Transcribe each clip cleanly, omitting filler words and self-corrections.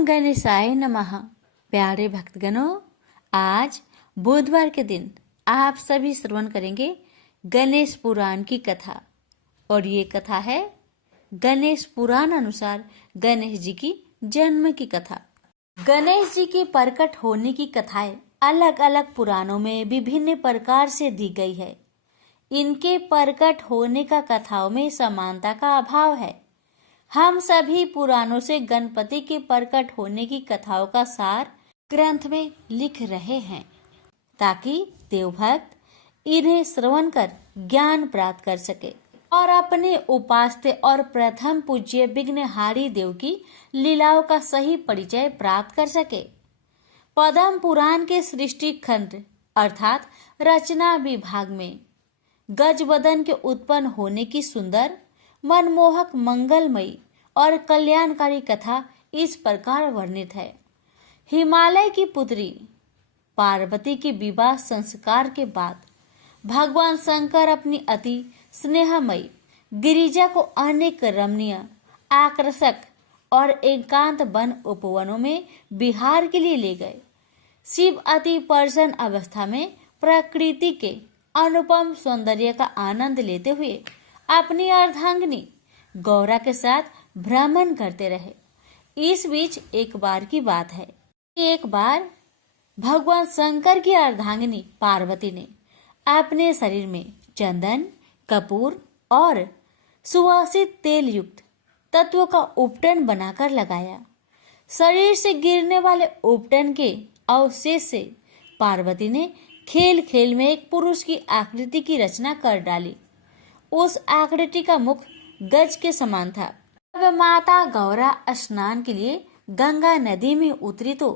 ओम गणेशाय नमः। प्यारे भक्तगणों, आज बुधवार के दिन आप सभी श्रवण करेंगे गणेश पुराण की कथा। और ये कथा है गणेश पुराण अनुसार गणेश जी की जन्म की कथा। गणेश जी के प्रकट होने की कथाएं अलग अलग पुराणों में विभिन्न प्रकार से दी गई है। इनके प्रकट होने का कथाओं में समानता का अभाव है। हम सभी पुराणों से गणपति के प्रकट होने की कथाओं का सार ग्रंथ में लिख रहे हैं, ताकि देवभक्त इन्हें श्रवण कर ज्ञान प्राप्त कर सके और अपने उपास्य और प्रथम पूज्य विघ्नहारी देव की लीलाओं का सही परिचय प्राप्त कर सके। पद्म पुराण के सृष्टि खंड अर्थात रचना विभाग में गजवदन के उत्पन्न होने की सुंदर, मनमोहक, मंगलमयी और कल्याणकारी कथा इस प्रकार वर्णित है। हिमालय की पुत्री पार्वती के विवाह संस्कार के बाद भगवान शंकर अपनी अति स्नेहमयी गिरिजा को अनेक रमणीय, आकर्षक और एकांत वन उपवनों में विहार के लिए ले गए। शिव अति प्रसन्न अवस्था में प्रकृति के अनुपम सौंदर्य का आनंद लेते हुए अपनी अर्धांगिनी गौरा के साथ भ्रमण करते रहे। इस बीच एक बार की बात है कि एक बार भगवान शंकर की अर्धांगिनी पार्वती ने अपने शरीर में चंदन, कपूर और सुवासित तेल युक्त तत्वों का उपटन बनाकर लगाया। शरीर से गिरने वाले उपटन के अवशेष से पार्वती ने खेल खेल में एक पुरुष की आकृति की रचना कर डाली। उस आकृति का मुख गज के समान था। जब माता गौरा स्नान के लिए गंगा नदी में उतरी तो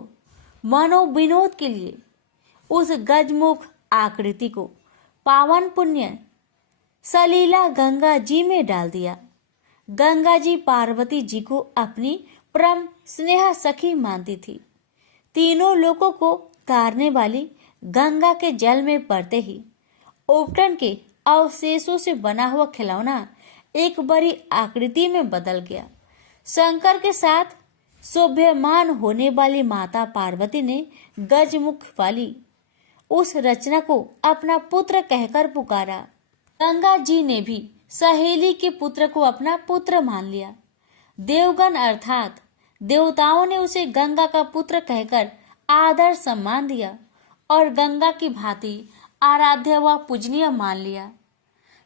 मनोविनोद के लिए उस गजमुख आकृति को पावन पुण्य सलीला गंगा जी में डाल दिया। गंगा जी पार्वती जी को अपनी परम स्नेह सखी मानती थी। तीनों लोगों को तारने वाली गंगा के जल में पड़ते ही उपटन के अवशेषों से बना हुआ खिलौना एक बड़ी आकृति में बदल गया। शंकर के साथ शोभ्यमान होने वाली माता पार्वती ने गजमुख वाली उस रचना को अपना पुत्र कहकर पुकारा। गंगा जी ने भी सहेली के पुत्र को अपना पुत्र मान लिया। देवगण अर्थात देवताओं ने उसे गंगा का पुत्र कहकर आदर सम्मान दिया और गंगा की भांति आराध्य व पूजनीय मान लिया।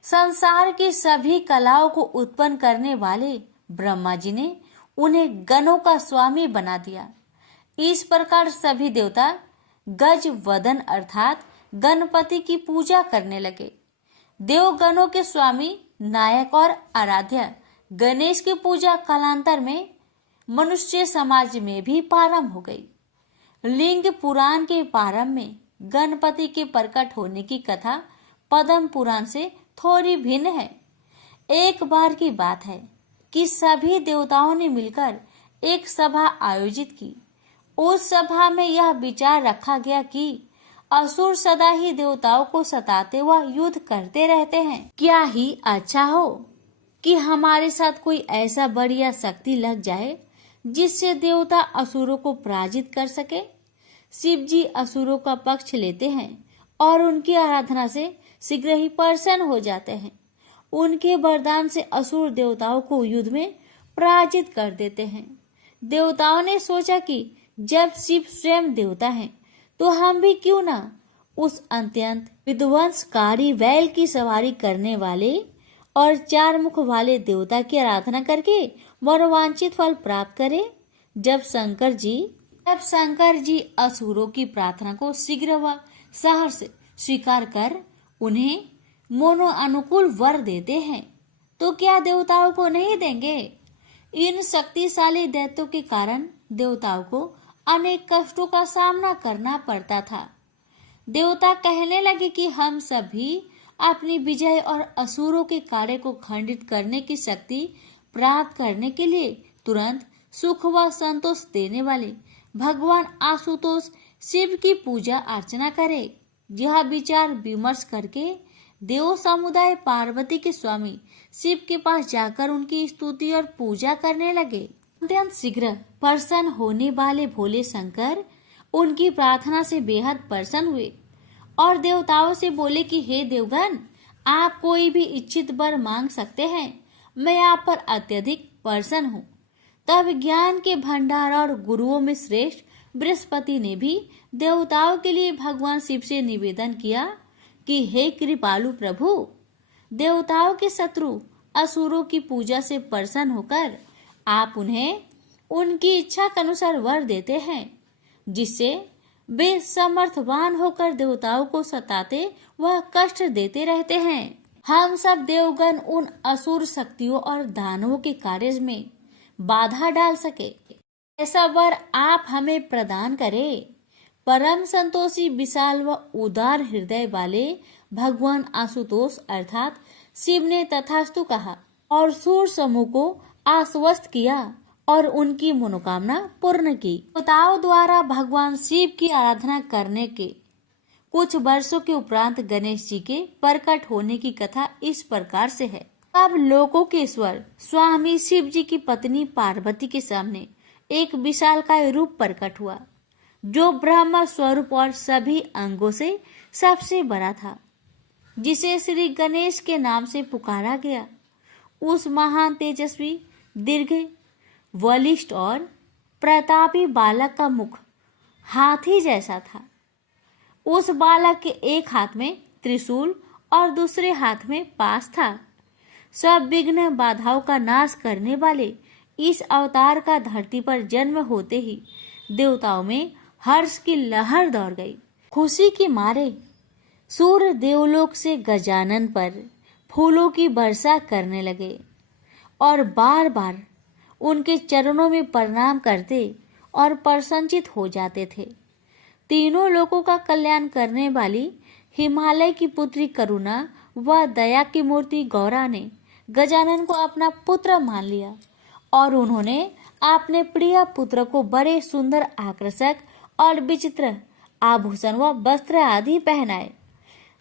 संसार की सभी कलाओं को उत्पन्न करने वाले ब्रह्मा जी ने उन्हें गणों का स्वामी बना दिया। इस प्रकार सभी देवता गज वदन अर्थात गणपति की पूजा करने लगे। देवगणों के स्वामी, नायक और आराध्य गणेश की पूजा कालांतर में मनुष्य समाज में भी प्रारंभ हो गई। लिंग पुराण के प्रारंभ में गणपति के प्रकट होने की कथा पद्म पुराण से थोड़ी भिन्न है। एक बार की बात है कि सभी देवताओं ने मिलकर एक सभा आयोजित की। उस सभा में यह विचार रखा गया कि असुर सदा ही देवताओं को सताते व युद्ध करते रहते हैं। क्या ही अच्छा हो कि हमारे साथ कोई ऐसा बढ़िया शक्ति लग जाए जिससे देवता असुरों को पराजित कर सके। शिव जी असुरों का पक्ष लेते हैं और उनकी आराधना से शीघ्र ही प्रसन्न हो जाते हैं। उनके वरदान से असुर देवताओं को युद्ध में पराजित कर देते हैं। देवताओं ने सोचा कि जब शिव स्वयं देवता हैं, तो हम भी क्यों ना उस अत्यंत विध्वंसकारी बैल की सवारी करने वाले और चार मुख वाले देवता की आराधना करके मनोवांछित फल प्राप्त करें। जब शंकर जी असुरों की प्रार्थना को शीघ्र व सहर्ष स्वीकार कर उन्हें मोनो अनुकूल वर देते हैं, तो क्या देवताओं को नहीं देंगे। इन शक्तिशाली दैत्यों के कारण देवताओं को अनेक कष्टों का सामना करना पड़ता था। देवता कहने लगे कि हम सभी अपनी विजय और असुरों के कार्य को खंडित करने की शक्ति प्राप्त करने के लिए तुरंत सुख व संतोष देने वाले भगवान आशुतोष शिव की पूजा अर्चना करें। यह विचार विमर्श करके देव समुदाय पार्वती के स्वामी शिव के पास जाकर उनकी स्तुति और पूजा करने लगे। अत्यंत शीघ्र प्रसन्न होने वाले भोले शंकर उनकी प्रार्थना से बेहद प्रसन्न हुए और देवताओं से बोले कि हे देवगण, आप कोई भी इच्छित वर मांग सकते हैं, मैं आप पर अत्यधिक प्रसन्न हूँ। तब ज्ञान के भंडार और गुरुओं में श्रेष्ठ बृहस्पति ने भी देवताओं के लिए भगवान शिव से निवेदन किया कि हे कृपालु प्रभु, देवताओं के शत्रु असुरों की पूजा से प्रसन्न होकर आप उन्हें उनकी इच्छा के अनुसार वर देते हैं, जिससे वे समर्थवान होकर देवताओं को सताते व कष्ट देते रहते हैं। हम सब देवगण उन असुर शक्तियों और दानवों के कार्य में बाधा डाल सके, ऐसा वर आप हमें प्रदान करें। परम संतोषी विशाल व उदार हृदय वाले भगवान आशुतोष अर्थात शिव ने तथास्तु कहा और सूर समूह को आश्वस्त किया और उनकी मनोकामना पूर्ण की। देवताओं द्वारा भगवान शिव की आराधना करने के कुछ वर्षों के उपरांत गणेश जी के प्रकट होने की कथा इस प्रकार से है। अब लोकों के ईश्वर स्वामी शिव जी की पत्नी पार्वती के सामने एक विशालकाय रूप प्रकट हुआ, जो ब्रह्म स्वरूप और सभी अंगों से सबसे बड़ा था, जिसे श्री गणेश के नाम से पुकारा गया। उस महान तेजस्वी, दीर्घ, बलिष्ठ और प्रतापी बालक का मुख हाथी जैसा था। उस बालक के एक हाथ में त्रिशूल और दूसरे हाथ में पास था। सब विघ्न बाधाओं का नाश करने वाले इस अवतार का धरती पर जन्म होते ही देवताओं में हर्ष की लहर दौड़ गई। खुशी के मारे सूर्य देवलोक से गजानन पर फूलों की वर्षा करने लगे और बार बार उनके चरणों में प्रणाम करते और प्रसन्नचित हो जाते थे। तीनों लोगों का कल्याण करने वाली हिमालय की पुत्री करुणा व दया की मूर्ति गौरा ने गजानन को अपना पुत्र मान लिया और उन्होंने अपने प्रिय पुत्र को बड़े सुंदर, आकर्षक और विचित्र आभूषण व वस्त्र आदि पहनाए।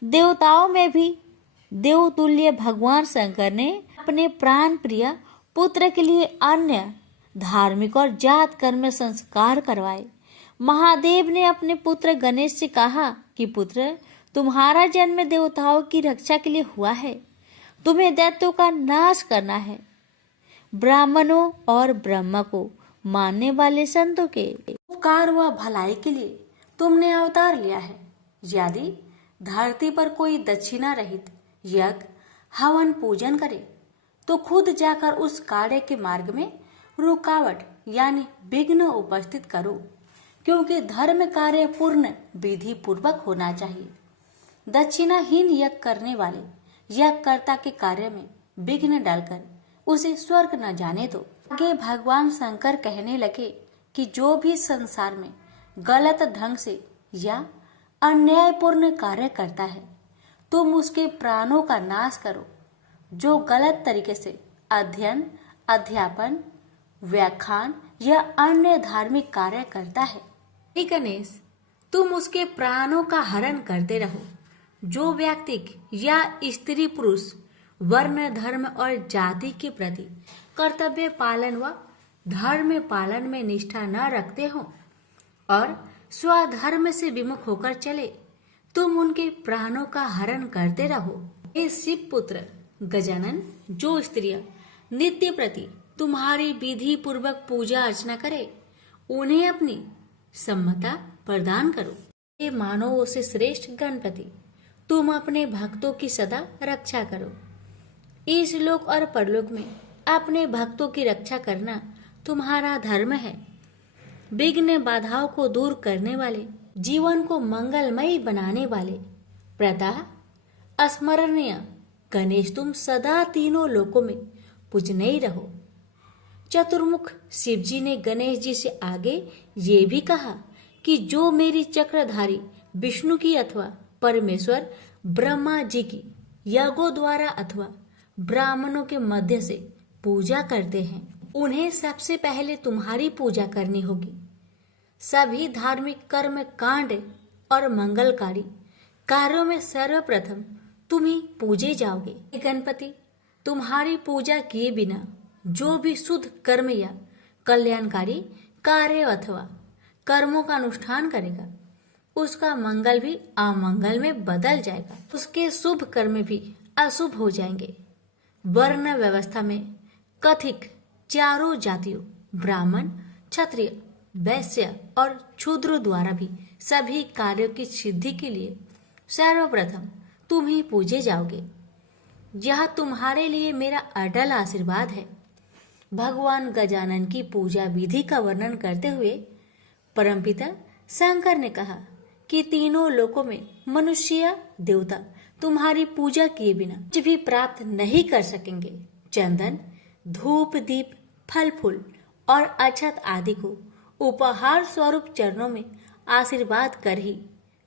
देवताओं में भी देवतुल्य भगवान शंकर ने अपने प्राण प्रिय पुत्र के लिए अन्य धार्मिक और जात कर्म संस्कार करवाए। महादेव ने अपने पुत्र गणेश से कहा कि पुत्र, तुम्हारा जन्म देवताओं की रक्षा के लिए हुआ है। तुम्हें दैत्यों का नाश करना है। ब्राह्मणों और ब्रह्मा को मानने वाले संतों के उपकार व भलाई के लिए तुमने अवतार लिया है। यदि धरती पर कोई दक्षिणा रहित यज्ञ हवन पूजन करे तो खुद जाकर उस कार्य के मार्ग में रुकावट यानी विघ्न उपस्थित करो, क्योंकि धर्म कार्य पूर्ण विधि पूर्वक होना चाहिए। दक्षिणाहीन यज्ञ करने वाले यज्ञकर्ता के कार्य में विघ्न डालकर उसे स्वर्ग न जाने दो। आगे भगवान शंकर कहने लगे कि जो भी संसार में गलत ढंग से या अन्यायपूर्ण कार्य करता है, तुम उसके प्राणों का नाश करो। जो गलत तरीके से अध्ययन, अध्यापन, व्याख्यान या अन्य धार्मिक कार्य करता है, हे गणेश, तुम उसके प्राणों का हरण करते रहो। जो व्यक्ति या स्त्री पुरुष वर्ण, धर्म और जाति के प्रति कर्तव्य पालन व धर्म पालन में निष्ठा न रखते हो और स्वधर्म से विमुख होकर चले, तुम उनके प्राणों का हरण करते रहो। हे शिव पुत्र गजानन, जो स्त्रियां नित्य प्रति तुम्हारी विधि पूर्वक पूजा अर्चना करे, उन्हें अपनी सम्मता प्रदान करो। हे मानवों से श्रेष्ठ गणपति, तुम अपने भक्तों की सदा रक्षा करो। इस लोक और परलोक में अपने भक्तों की रक्षा करना तुम्हारा धर्म है। विघ्न बाधाओं को दूर करने वाले, जीवन को मंगलमय बनाने वाले, प्रदा अस्मरणीय गणेश, तुम सदा तीनों लोकों में पूजनीय रहो। चतुर्मुख शिव जी ने गणेश जी से आगे ये भी कहा कि जो मेरी चक्रधारी विष्णु की अथवा परमेश्वर ब्रह्मा जी की यागों द्वारा अथवा ब्राह्मणों के मध्य से पूजा करते हैं, उन्हें सबसे पहले तुम्हारी पूजा करनी होगी। सभी धार्मिक कर्म कांड और मंगलकारी कार्यों में सर्वप्रथम तुम ही पूजे जाओगे। गणपति, तुम्हारी पूजा किए बिना जो भी शुद्ध कर्म या कल्याणकारी कार्य अथवा कर्मों का अनुष्ठान करेगा, उसका मंगल भी अमंगल में बदल जाएगा, उसके शुभ कर्म भी अशुभ हो जाएंगे। वर्ण व्यवस्था में कथिक चारों जातियों ब्राह्मण, क्षत्रिय, वैश्य और शूद्रों द्वारा भी सभी कार्यों की सिद्धि के लिए सर्वप्रथम तुम ही पूजे जाओगे। यह तुम्हारे लिए मेरा अटल आशीर्वाद है। भगवान गजानन की पूजा विधि का वर्णन करते हुए परमपिता शंकर ने कहा कि तीनों लोकों में मनुष्य देवता तुम्हारी पूजा किए बिना कुछ भी प्राप्त नहीं कर सकेंगे। चंदन, धूप, दीप, फल फूल और अक्षत आदि को उपहार स्वरूप चरणों में आशीर्वाद कर ही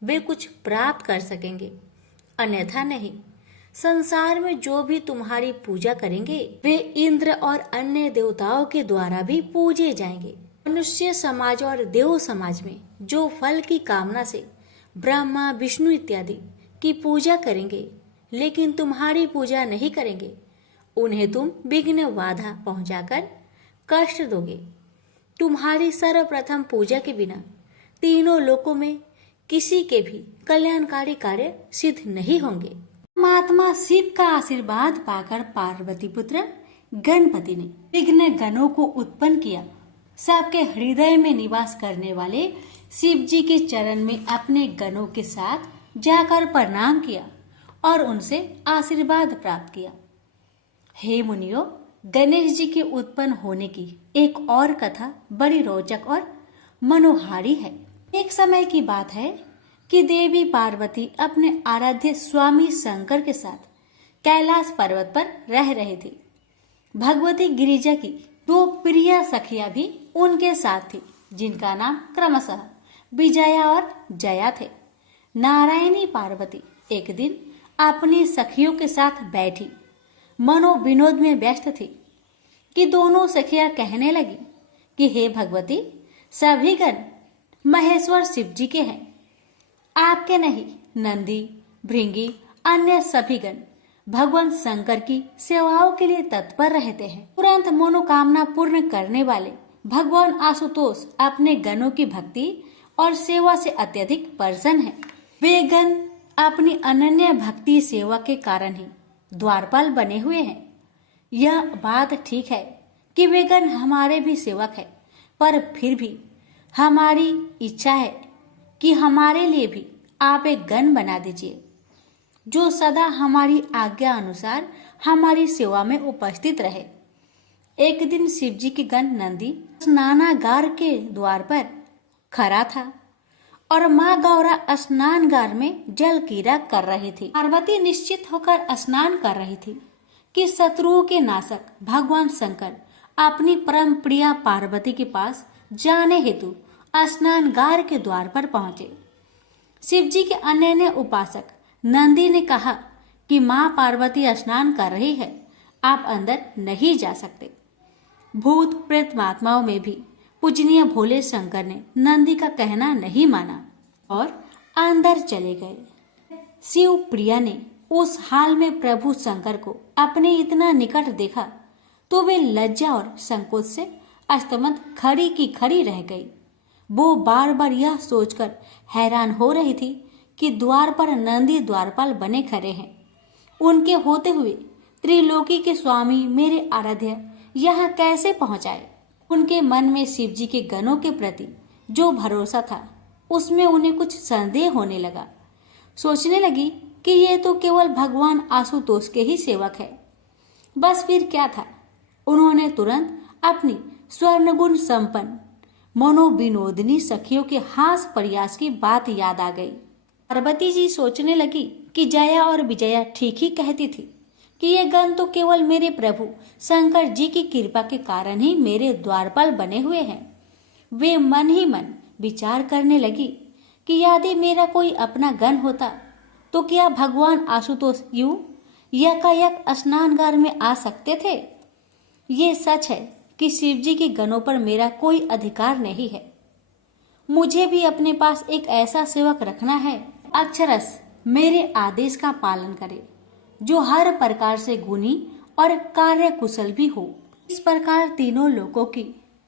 वे कुछ प्राप्त कर सकेंगे, अन्यथा नहीं। संसार में जो भी तुम्हारी पूजा करेंगे वे इंद्र और अन्य देवताओं के द्वारा भी पूजे जाएंगे। मनुष्य समाज और देव समाज में जो फल की कामना से ब्रह्मा, विष्णु इत्यादि की पूजा करेंगे लेकिन तुम्हारी पूजा नहीं करेंगे, उन्हें तुम विघ्न बाधा पहुंचाकर कष्ट दोगे। तुम्हारी सर्वप्रथम पूजा के बिना तीनों लोकों में किसी के भी कल्याणकारी कार्य सिद्ध नहीं होंगे। महात्मा शिव का आशीर्वाद पाकर पार्वती पुत्र गणपति ने विघ्न गणों को उत्पन्न किया। सबके हृदय में निवास करने वाले शिव जी के चरण में अपने गणों के साथ जाकर प्रणाम किया और उनसे आशीर्वाद प्राप्त किया। हे मुनियों, गणेश जी के उत्पन्न होने की एक और कथा बड़ी रोचक और मनोहारी है। एक समय की बात है कि देवी पार्वती अपने आराध्य स्वामी शंकर के साथ कैलाश पर्वत पर रह रहे थे। भगवती गिरिजा की दो प्रिय सखियां भी उनके साथ थी, जिनका नाम क्रमशः विजया और जया थे। नारायणी पार्वती एक दिन अपनी सखियों के साथ बैठी मनोविनोद में व्यस्त थी कि दोनों सखियां कहने लगी कि हे भगवती, सभी गण महेश्वर शिव जी के हैं, आपके नहीं। नंदी, भृंगी, अन्य सभी गण भगवान शंकर की सेवाओं के लिए तत्पर रहते हैं। तुरंत मनोकामना पूर्ण करने वाले भगवान आशुतोष अपने गणों की भक्ति और सेवा से अत्यधिक प्रसन्न हैं। वे गण अपनी अनन्य भक्ति सेवा के कारण ही द्वारपाल बने हुए हैं। यह बात ठीक है कि वे गण हमारे भी सेवक है, पर फिर भी हमारी इच्छा है कि हमारे लिए भी आप एक गण बना दीजिए जो सदा हमारी आज्ञा अनुसार हमारी सेवा में उपस्थित रहे। एक दिन शिव जी के गण नंदी स्नानागार के द्वार पर खड़ा था और माँ गौरा स्नानगार में जल क्रीड़ा कर रही थी। पार्वती निश्चित होकर स्नान कर रही थी कि शत्रुओं के नाशक भगवान शंकर अपनी परम प्रिया पार्वती के पास जाने हेतु स्नानगार के द्वार पर पहुंचे। शिव जी के अन्य उपासक नंदी ने कहा कि माँ पार्वती स्नान कर रही है, आप अंदर नहीं जा सकते। भूत प्रेत महात्माओं में भी पूजनीय भोले शंकर ने नंदी का कहना नहीं माना और अंदर चले गए। शिव प्रिया ने उस हाल में प्रभु शंकर को अपने इतना निकट देखा तो वे लज्जा और संकोच से अस्तमत खड़ी की खड़ी रह गई। वो बार बार यह सोचकर हैरान हो रही थी कि द्वार पर नंदी द्वारपाल बने खड़े हैं। उनके होते हुए त्रिलोकी के स्वामी मेरे आराध्य यहाँ कैसे पहुँच आए। उनके मन में शिव जी के गणों के प्रति जो भरोसा था उसमें उन्हें कुछ संदेह होने लगा। सोचने लगी कि ये तो केवल भगवान आशुतोष के ही सेवक है। बस फिर क्या था। उन्होंने तुरंत अपनी स्वर्णगुण संपन्न मनोविनोदिनी सखियों के हास प्रयास की बात याद आ गई। पार्वती जी सोचने लगी कि जया और विजया ठीक ही कहती थी कि ये गण तो केवल मेरे प्रभु शंकर जी की कृपा के कारण ही मेरे द्वारपाल बने हुए हैं। वे मन ही मन विचार करने लगी कि यदि मेरा कोई अपना गण होता तो क्या भगवान आशुतोष यूं यकायक स्नानगार में आ सकते थे। ये सच है कि शिव जी के गणों पर मेरा कोई अधिकार नहीं है। मुझे भी अपने पास एक ऐसा सेवक रखना है अक्षरश मेरे आदेश का पालन करे, जो हर प्रकार से गुणी और कार्य कुशल भी हो। इस प्रकार तीनों लोकों की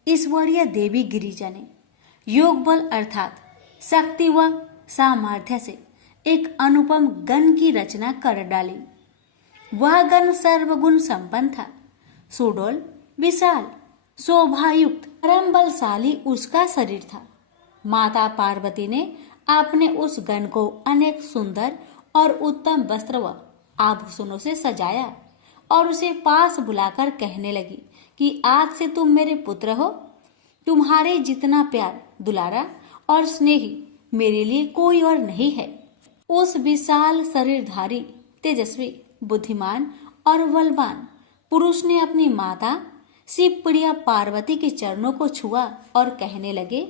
ईश्वरीय देवी गिरिजा ने योग बल अर्थात शक्ति व सामर्थ्य से एक अनुपम गण की रचना कर डाली। वह गण सर्वगुण संपन्न था, सुडौल, विशाल, शोभायुक्त, परम बलशाली उसका शरीर था। माता पार्वती ने अपने उस गण को अनेक सुंदर और उत्तम वस्त्र व आभूषणों से सजाया और उसे पास बुलाकर कहने लगी कि आज से तुम मेरे पुत्र हो। तुम्हारे जितना प्यार, दुलारा और स्नेही मेरे लिए कोई और नहीं है। उस विशाल शरीरधारी, तेजस्वी, बुद्धिमान और बलवान पुरुष ने अपनी माता शिव प्रिया पार्वती के चरणों को छुआ और कहने लगे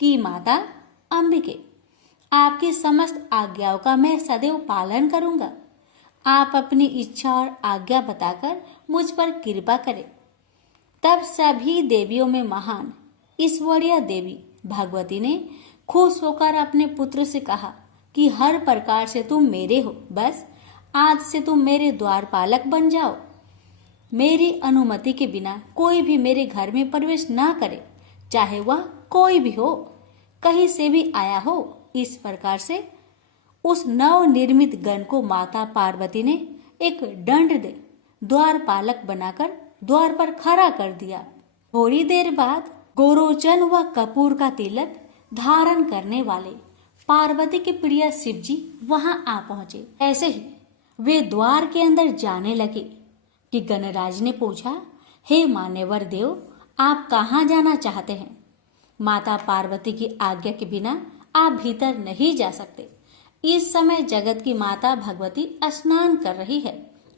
कि माता अंबिके, आपकी समस्त आज्ञाओं का मैं सदैव पालन करूंगा। आप अपनी इच्छा और आज्ञा बताकर मुझ पर कृपा करें। तब सभी देवियों में महान ईश्वरीय देवी भगवती ने खुश होकर अपने पुत्र से कहा कि हर प्रकार से तुम मेरे हो, बस आज से तुम मेरे द्वारपालक बन जाओ। मेरी अनुमति के बिना कोई भी मेरे घर में प्रवेश ना करे, चाहे वह कोई भी हो, कहीं से भी आया हो। इस प्रकार से उस नव निर्मित गण को माता पार्वती ने एक दंड दे द्वारपालक बनाकर द्वार पर खड़ा कर दिया। थोड़ी देर बाद गोरोचन व कपूर का तिलक धारण करने वाले पार्वती के प्रिय शिवजी वहां आ पहुंचे। ऐसे ही वे द्वार के अंदर जाने लगे कि गणराज ने पूछा, हे मान्यवर देव, आप कहाँ जाना चाहते हैं? माता पार्वती की आज्ञा के बिना आप भीतर नहीं जा सकते। इस समय जगत की माता भगवती स्नान कर रही है,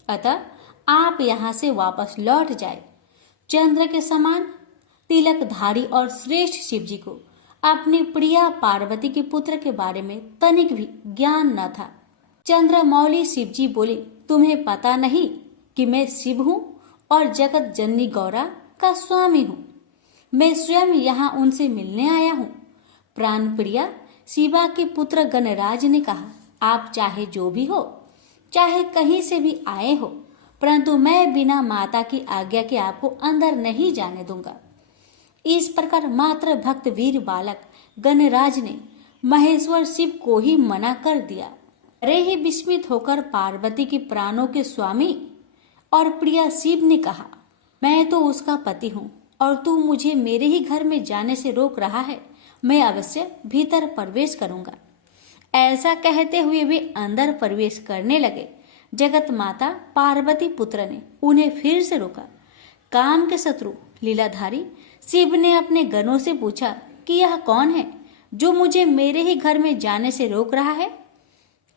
अतः आप यहाँ से वापस लौट जाए। चंद्र के समान तिलकधारी और श्रेष्ठ शिवजी को अपनी प्रिया पार्वती के पुत्र के बारे में तनिक भी ज्ञान न था। चंद्रमौली शिवजी बोले, तुम्हें पता नहीं कि मैं शिव हूँ और जगत जननी गौरा का स्वामी हूँ। मैं स्वयं यहाँ उनसे मिलने आया हूँ। प्राण प्रिया शिवा के पुत्र गणराज ने कहा, आप चाहे जो भी हो, चाहे कहीं से भी आए हो, परंतु मैं बिना माता की आज्ञा के आपको अंदर नहीं जाने दूंगा। इस प्रकार मात्र भक्त वीर बालक गणराज ने महेश्वर शिव को ही मना कर दिया। अरे ही विस्मित होकर पार्वती के प्राणों के स्वामी और प्रिया शिव ने कहा, मैं तो उसका पति हूँ और तू मुझे मेरे ही घर में जाने से रोक रहा है। मैं अवश्य भीतर प्रवेश करूंगा। ऐसा कहते हुए वे अंदर प्रवेश करने लगे। जगत माता पार्वती पुत्र ने उन्हें फिर से रोका। काम के शत्रु लीलाधारी शिव ने अपने गणों से पूछा कि यह कौन है जो मुझे मेरे ही घर में जाने से रोक रहा है?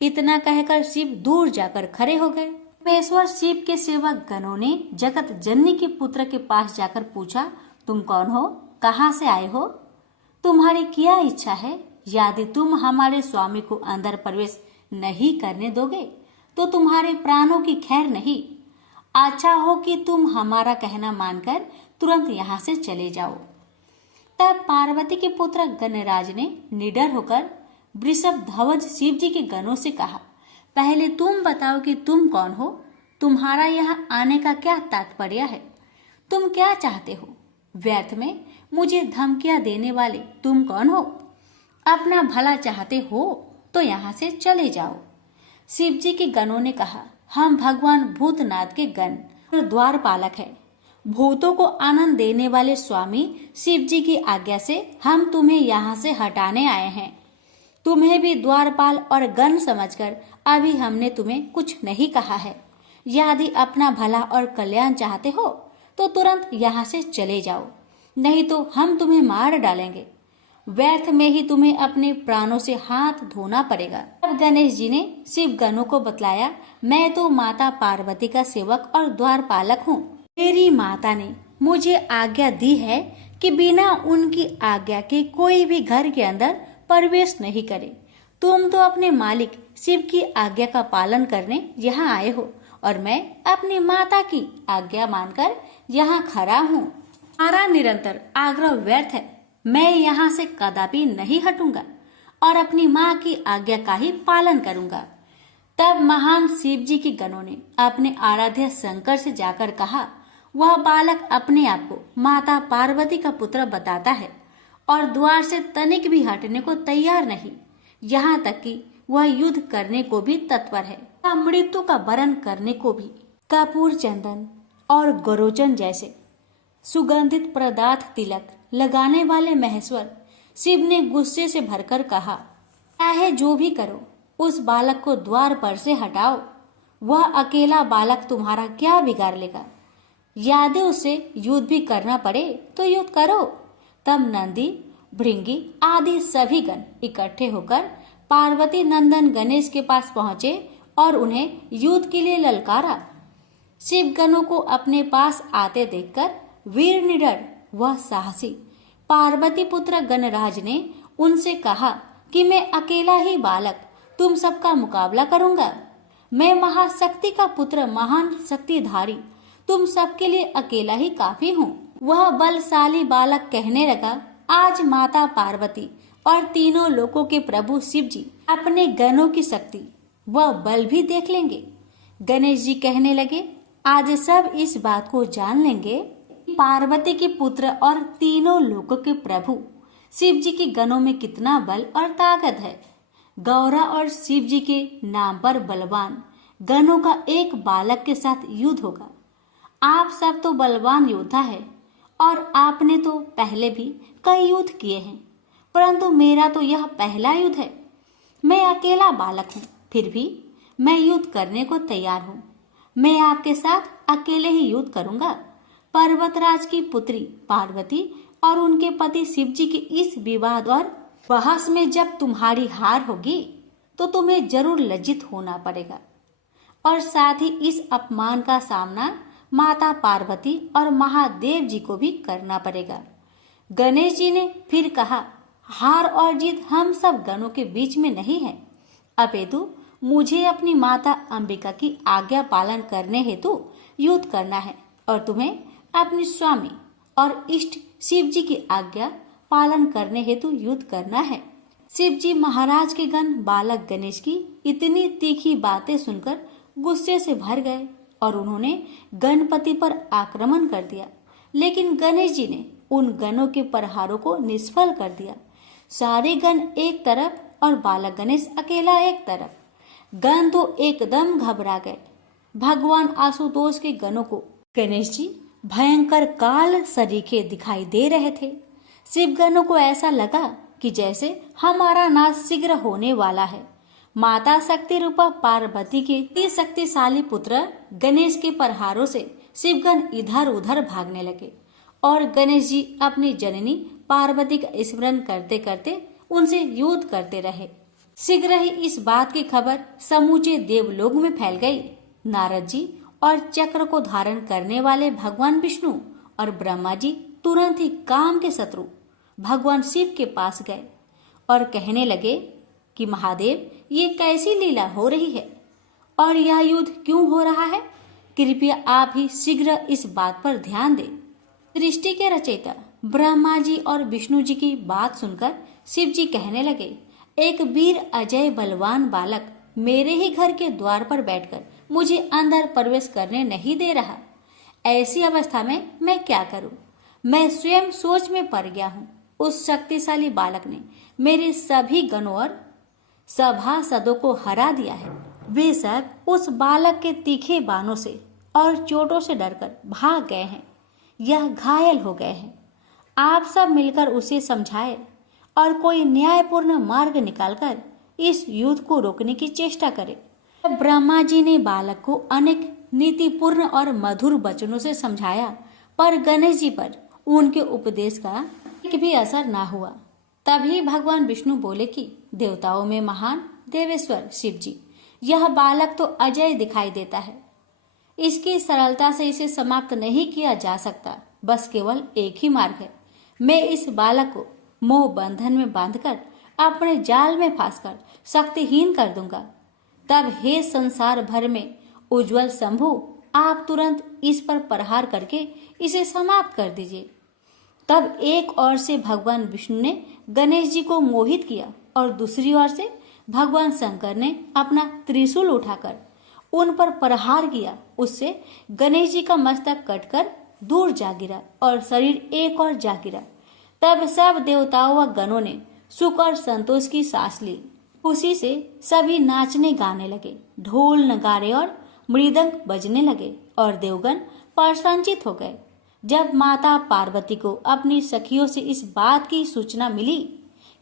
इतना कहकर शिव दूर जाकर खड़े हो गए। परमेश्वर शिव के सेवक गणों ने जगत जननी के पुत्र के पास जाकर पूछा, तुम कौन हो? कहाँ से आए हो? तुम्हारी क्या इच्छा है? यदि तुम हमारे स्वामी को अंदर प्रवेश नहीं करने दोगे तो तुम्हारे प्राणों की खैर नहीं। अच्छा हो कि तुम हमारा कहना मानकर तुरंत यहाँ से चले जाओ। तब पार्वती के पुत्र गणराज ने निडर होकर वृषभ ध्वज शिव जी के गणों से कहा, पहले तुम बताओ कि तुम कौन हो? तुम्हारा यहाँ आने का क्या तात्पर्य है? तुम क्या चाहते हो? व्यर्थ में मुझे धमकियां देने वाले तुम कौन हो? अपना भला चाहते हो तो यहाँ से चले जाओ। शिव जी के गणों ने कहा, हम भगवान भूतनाथ के गण द्वारपालक है। भूतों को आनंद देने वाले स्वामी शिव जी की आज्ञा से हम तुम्हें यहाँ से हटाने आए हैं। तुम्हें भी द्वारपाल और गण समझकर अभी हमने तुम्हें कुछ नहीं कहा है। यदि अपना भला और कल्याण चाहते हो तो तुरंत यहाँ से चले जाओ, नहीं तो हम तुम्हें मार डालेंगे। व्यर्थ में ही तुम्हें अपने प्राणों से हाथ धोना पड़ेगा। तब गणेश जी ने शिव गणों को बतलाया, मैं तो माता पार्वती का सेवक और द्वारपालक हूँ। मेरी माता ने मुझे आज्ञा दी है कि बिना उनकी आज्ञा के कोई भी घर के अंदर प्रवेश नहीं करे। तुम तो अपने मालिक शिव की आज्ञा का पालन करने यहाँ आए हो और मैं अपनी माता की आज्ञा मानकर यहाँ खड़ा हूँ। हमारा निरंतर आग्रह व्यर्थ है। मैं यहाँ से कदापि नहीं हटूंगा और अपनी माँ की आज्ञा का ही पालन करूंगा। तब महान शिव जी के गणों ने अपने आराध्य शंकर से जाकर कहा, वह बालक अपने आप को माता पार्वती का पुत्र बताता है और द्वार से तनिक भी हटने को तैयार नहीं, यहाँ तक कि वह युद्ध करने को भी तत्पर है, मृत्यु का वरण करने को भी। कपूर, चंदन और गरोचन जैसे सुगंधित पदार्थ तिलक लगाने वाले महेश्वर शिव ने गुस्से से भरकर कहा, चाहे जो भी करो, उस बालक को द्वार पर से हटाओ। वह अकेला बालक तुम्हारा क्या बिगाड़ लेगा? यदि उससे युद्ध भी करना पड़े तो युद्ध करो। तब नंदी, भृंगी आदि सभी गण इकट्ठे होकर पार्वती नंदन गणेश के पास पहुंचे और उन्हें युद्ध के लिए ललकारा। शिव गणों को अपने पास आते देखकर वीर निडर व साहसी पार्वती पुत्र गणराज ने उनसे कहा कि मैं अकेला ही बालक तुम सबका मुकाबला करूंगा। मैं महाशक्ति का पुत्र, महान शक्तिधारी, तुम सबके लिए अकेला ही काफी हूँ। वह बलशाली बालक कहने लगा, आज माता पार्वती और तीनों लोकों के प्रभु शिव जी अपने गणों की शक्ति व बल भी देख लेंगे। गणेश जी कहने लगे, आज सब इस बात को जान लेंगे कि पार्वती के पुत्र और तीनों लोकों के प्रभु शिव जी के गणों में कितना बल और ताकत है। गौरा और शिव जी के नाम पर बलवान गणों का एक बालक के साथ युद्ध होगा। आप सब तो बलवान योद्धा है और आपने तो पहले भी कई युद्ध किए हैं, परंतु मेरा तो यह पहला युद्ध है। मैं अकेला बालक हूँ, फिर भी मैं युद्ध करने को तैयार हूँ। मैं आपके साथ अकेले ही युद्ध करूंगा। पर्वतराज की पुत्री पार्वती और उनके पति शिव जी के इस विवाद और बहस में जब तुम्हारी हार होगी तो तुम्हें जरूर लज्जित होना पड़ेगा और साथ ही इस अपमान का सामना माता पार्वती और महादेव जी को भी करना पड़ेगा। गणेश जी ने फिर कहा, हार और जीत हम सब गणों के बीच में नहीं है, अपितु मुझे अपनी माता अंबिका की आज्ञा पालन करने हेतु युद्ध करना है और तुम्हें अपने स्वामी और इष्ट शिव जी की आज्ञा पालन करने हेतु युद्ध करना है। शिव जी महाराज के गण बालक गणेश की इतनी तीखी बातें सुनकर गुस्से से भर गए और उन्होंने गणपति पर आक्रमण कर दिया, लेकिन गणेश जी ने उन गणों के प्रहारों को निष्फल कर दिया। सारे गण एक तरफ और बालक गणेश अकेला एक तरफ। गण तो एकदम घबरा गए। भगवान आशुतोष के गणों को गणेश जी भयंकर काल सरीखे दिखाई दे रहे थे। शिव गणों को ऐसा लगा कि जैसे हमारा नाश शीघ्र होने वाला है। माता शक्ति रूपा पार्वती के शक्तिशाली पुत्र गणेश के प्रहारों से शिवगण इधर उधर भागने लगे और गणेश जी अपनी जननी पार्वती का स्मरण करते करते उनसे युद्ध करते रहे। शीघ्र ही इस बात की खबर समूचे देवलोक में फैल गई। नारद जी और चक्र को धारण करने वाले भगवान विष्णु और ब्रह्मा जी तुरंत ही काम के शत्रु भगवान शिव के पास गए और कहने लगे कि महादेव, ये कैसी लीला हो रही है और यह युद्ध क्यों हो रहा है? कृपया आप ही शीघ्र इस बात पर ध्यान दें। सृष्टि के रचयिता ब्रह्मा जी और विष्णु जी की बात सुनकर शिव जी कहने लगे, एक वीर अजय बलवान बालक मेरे ही घर के द्वार पर बैठकर मुझे अंदर प्रवेश करने नहीं दे रहा। ऐसी अवस्था में मैं क्या करूं? मैं स्वयं सोच में पड़ गया हूं। उस शक्तिशाली बालक ने मेरे सभी गणों और सभासदों को हरा दिया है। वे सब उस बालक के तीखे बाणों से और चोटों से डरकर भाग गए हैं। यह घायल हो गए हैं। आप सब मिलकर उसे समझाए और कोई न्यायपूर्ण मार्ग निकालकर इस युद्ध को रोकने की चेष्टा करे। ब्रह्मा जी ने बालक को अनेक नीतिपूर्ण और मधुर वचनों से समझाया, पर गणेश जी पर उनके उपदेश का एक भी असर ना हुआ। तभी भगवान विष्णु बोले कि देवताओं में महान देवेश्वर शिव जी, यह बालक तो अजय दिखाई देता है। इसकी सरलता से इसे समाप्त नहीं किया जा सकता। बस केवल एक ही मार्ग है। मैं इस बालक को मोह बंधन में बांधकर अपने जाल में फांसकर शक्तिहीन कर दूंगा। तब हे संसार भर में उज्जवल शंभु, आप तुरंत इस पर प्रहार करके इसे समाप्त कर दीजिए। तब एक ओर से भगवान विष्णु ने गणेश जी को मोहित किया और दूसरी ओर से भगवान शंकर ने अपना त्रिशूल उठाकर उन पर प्रहार किया। उससे गणेश जी का मस्तक कटकर दूर जा गिरा और शरीर एक और जा गिरा। तब सब देवताओं व गणों ने सुख और संतोष की सांस ली। खुशी से सभी नाचने गाने लगे, ढोल नगाड़े और मृदंग बजने लगे और देवगण प्रसन्नचित हो गए। जब माता पार्वती को अपनी सखियों से इस बात की सूचना मिली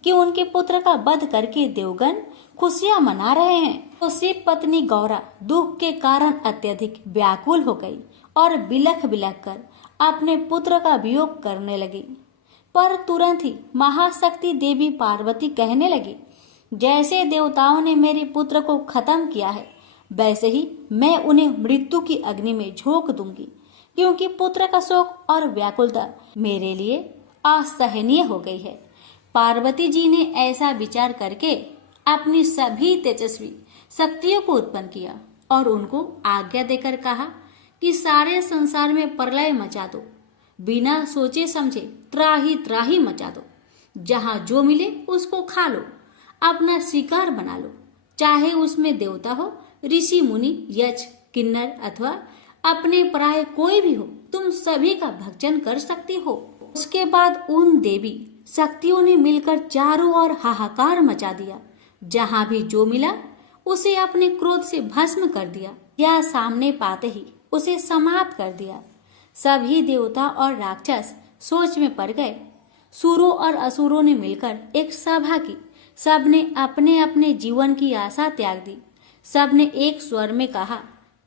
कि उनके पुत्र का वध करके देवगण खुशियां मना रहे हैं, तो शिव पत्नी गौरा दुख के कारण अत्यधिक व्याकुल हो गई और बिलख बिलख कर अपने पुत्र का वियोग करने लगी। पर तुरंत ही महाशक्ति देवी पार्वती कहने लगी, जैसे देवताओं ने मेरे पुत्र को खत्म किया है, वैसे ही मैं उन्हें मृत्यु की अग्नि में झोंक दूंगी, क्योंकि पुत्र का शोक और व्याकुलता मेरे लिए असहनीय हो गई है। पार्वती जी ने ऐसा विचार करके अपनी सभी तेजस्वी शक्तियों को उत्पन्न किया और उनको आज्ञा देकर कहा कि सारे संसार में प्रलय मचा दो, बिना सोचे समझे त्राही त्राही मचा दो। जहां जो मिले उसको खा लो, अपना शिकार बना लो, चाहे उसमें देवता हो, ऋषि मुनि, यक्ष, किन्नर अथवा अपने पराये कोई भी हो, तुम सभी का भक्षण कर सकती हो। उसके बाद उन देवी शक्तियों ने मिलकर चारों ओर हाहाकार मचा दिया। जहां भी जो मिला उसे अपने क्रोध से भस्म कर दिया या सामने पाते ही उसे समाप्त कर दिया। सभी देवता और राक्षस सोच में पड़ गए। सुरों और असुरों ने मिलकर एक सभा की। सबने अपने अपने जीवन की आशा त्याग दी। सबने एक स्वर में कहा